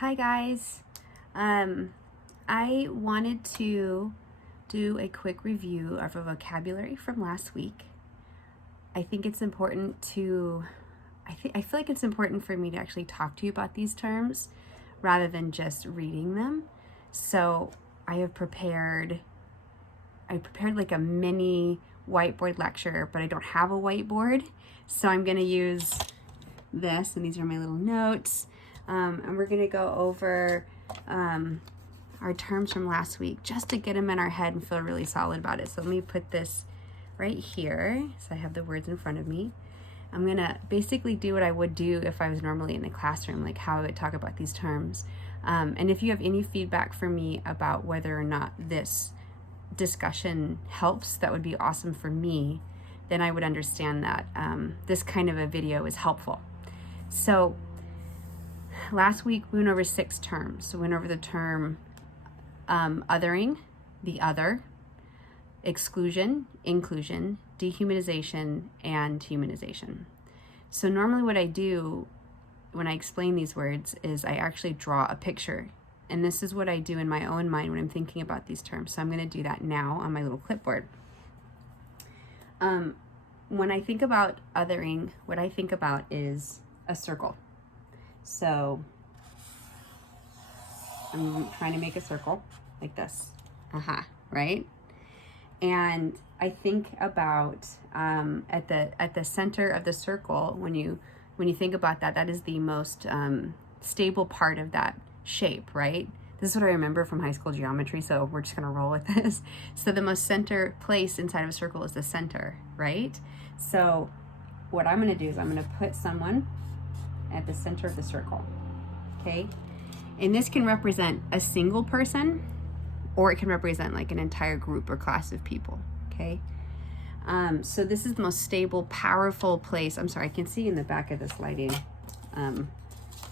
Hi guys. I wanted to do a quick review of a vocabulary from last week. I think it's important to, I feel like it's important for me to actually talk to you about these terms rather than just reading them. So I prepared like a mini whiteboard lecture, but I don't have a whiteboard. So I'm gonna use this, and these are my little notes. And we're going to go over our terms from last week just to get them in our head and feel really solid about it. So let me put this right here so I have the words in front of me. I'm going to basically do what I would do if I was normally in the classroom, like how I would talk about these terms. And if you have any feedback for me about whether or not this discussion helps, that would be awesome for me. Then I would understand that this kind of a video is helpful. So last week we went over 6 terms. So we went over the term othering, the other, exclusion, inclusion, dehumanization, and humanization. So normally what I do when I explain these words is I actually draw a picture. And this is what I do in my own mind when I'm thinking about these terms. So I'm going to do that now on my little clipboard. When I think about othering, what I think about is a circle. So I'm trying to make a circle like this, right? And I think about at the center of the circle, when you think about that, that is the most stable part of that shape, right? This is what I remember from high school geometry, so we're just gonna roll with this. So the most center place inside of a circle is the center, right? So what I'm gonna do is I'm gonna put someone at the center of the circle, okay? And this can represent a single person, or it can represent like an entire group or class of people, okay? So this is the most stable, powerful place. I'm sorry, I can see in the back of this lighting. I'm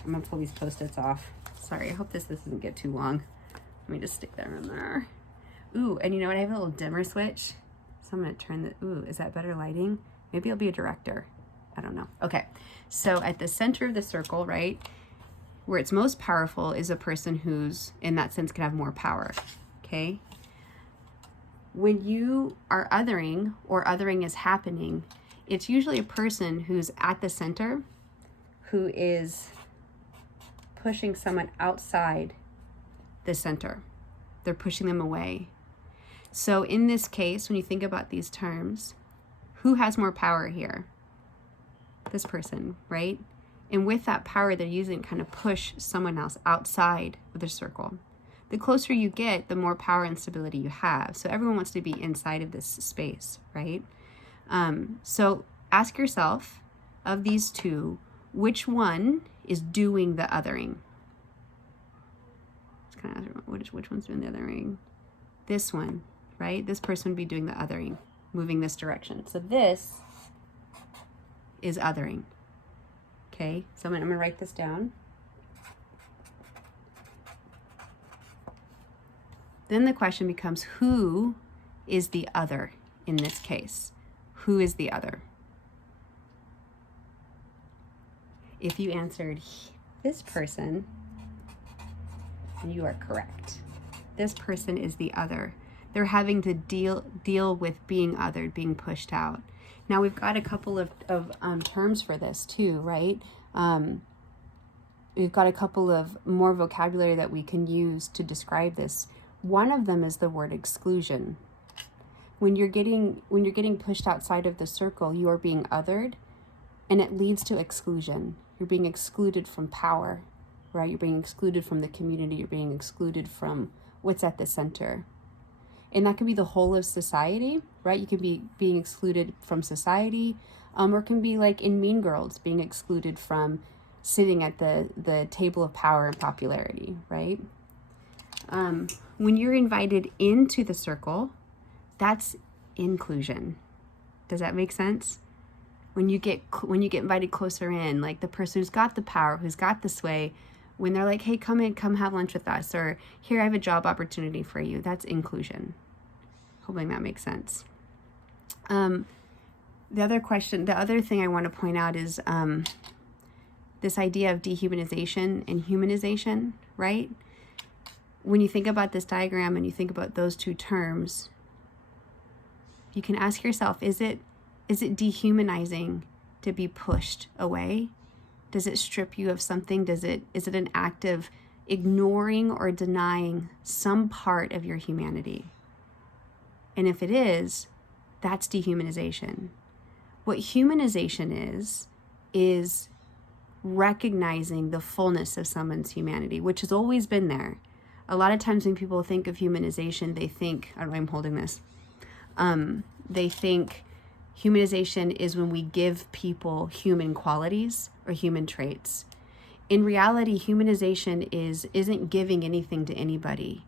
gonna pull these Post-its off. Sorry, I hope this doesn't get too long. Let me just stick that in there. Ooh, and you know what? I have a little dimmer switch. So I'm gonna turn the, ooh, is that better lighting? Maybe I'll be a director. I don't know. Okay, so at the center of the circle, right, where it's most powerful is a person who's, in that sense, can have more power, okay? When you are othering, or othering is happening, it's usually a person who's at the center who is pushing someone outside the center. They're pushing them away. So in this case, when you think about these terms, who has more power here? This person, right? And with that power they're using, kind of push someone else outside of the circle. The closer you get, the more power and stability you have. So everyone wants to be inside of this space, right? So ask yourself, of these two, which one is doing the othering? It's kind of, which one's doing the othering? This one, right? This person would be doing the othering, moving this direction. So this is othering. Okay, so I'm gonna write this down. Then the question becomes, who is the other in this case? Who is the other? If you answered this person, you are correct. This person is the other. They're having to deal with being othered, being pushed out. Now we've got a couple of terms for this too, right? We've got a couple of more vocabulary that we can use to describe this. One of them is the word exclusion. When you're getting pushed outside of the circle, you are being othered, and it leads to exclusion. You're being excluded from power, right? You're being excluded from the community. You're being excluded from what's at the center. And that can be the whole of society, right? You can be being excluded from society, or it can be like in Mean Girls, being excluded from sitting at the table of power and popularity, right? When you're invited into the circle, that's inclusion. Does that make sense? When you get invited closer in, like the person who's got the power, who's got the sway, when they're like, hey, come in, come have lunch with us, or here, I have a job opportunity for you, that's inclusion. Hoping that makes sense. The other thing I want to point out is this idea of dehumanization and humanization, right? When you think about this diagram and you think about those two terms, you can ask yourself, is it dehumanizing to be pushed away? Does it strip you of something? Is it an act of ignoring or denying some part of your humanity? And if it is, that's dehumanization. What humanization is recognizing the fullness of someone's humanity, which has always been there. A lot of times when people think of humanization, they think, I'm holding this. They think humanization is when we give people human qualities or human traits. In reality, humanization isn't giving anything to anybody.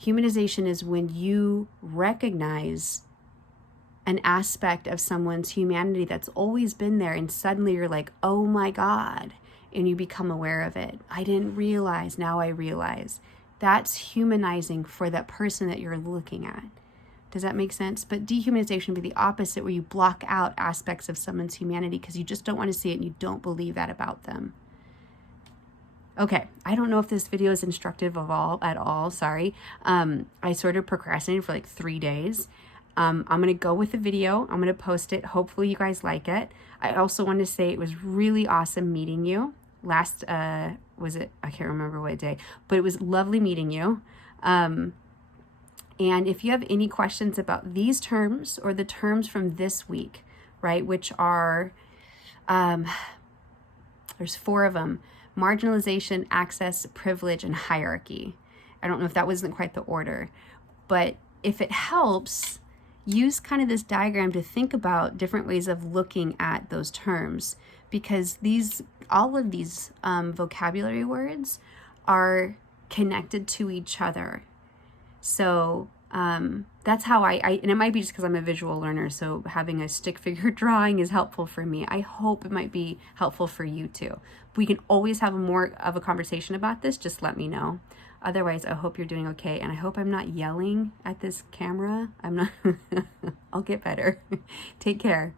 Humanization is when you recognize an aspect of someone's humanity that's always been there, and suddenly you're like, oh my God, and you become aware of it. I didn't realize, now I realize. That's humanizing for that person that you're looking at. Does that make sense? But dehumanization would be the opposite, where you block out aspects of someone's humanity because you just don't want to see it and you don't believe that about them. Okay, I don't know if this video is instructive at all, sorry. I sort of procrastinated for like 3 days. I'm going to go with the video. I'm going to post it. Hopefully you guys like it. I also want to say it was really awesome meeting you. Last, was it? I can't remember what day, but it was lovely meeting you. And if you have any questions about these terms or the terms from this week, right, which are, there's 4 of them: marginalization, access, privilege, and hierarchy. I don't know if that wasn't quite the order, but if it helps, use kind of this diagram to think about different ways of looking at those terms, because all of these vocabulary words are connected to each other. So that's how I and it might be just because I'm a visual learner, so having a stick figure drawing is helpful for me. I hope it might be helpful for you too. We can always have more of a conversation about this. Just let me know. Otherwise, I hope you're doing okay, and I hope I'm not yelling at this camera. I'm not. I'll get better. Take care.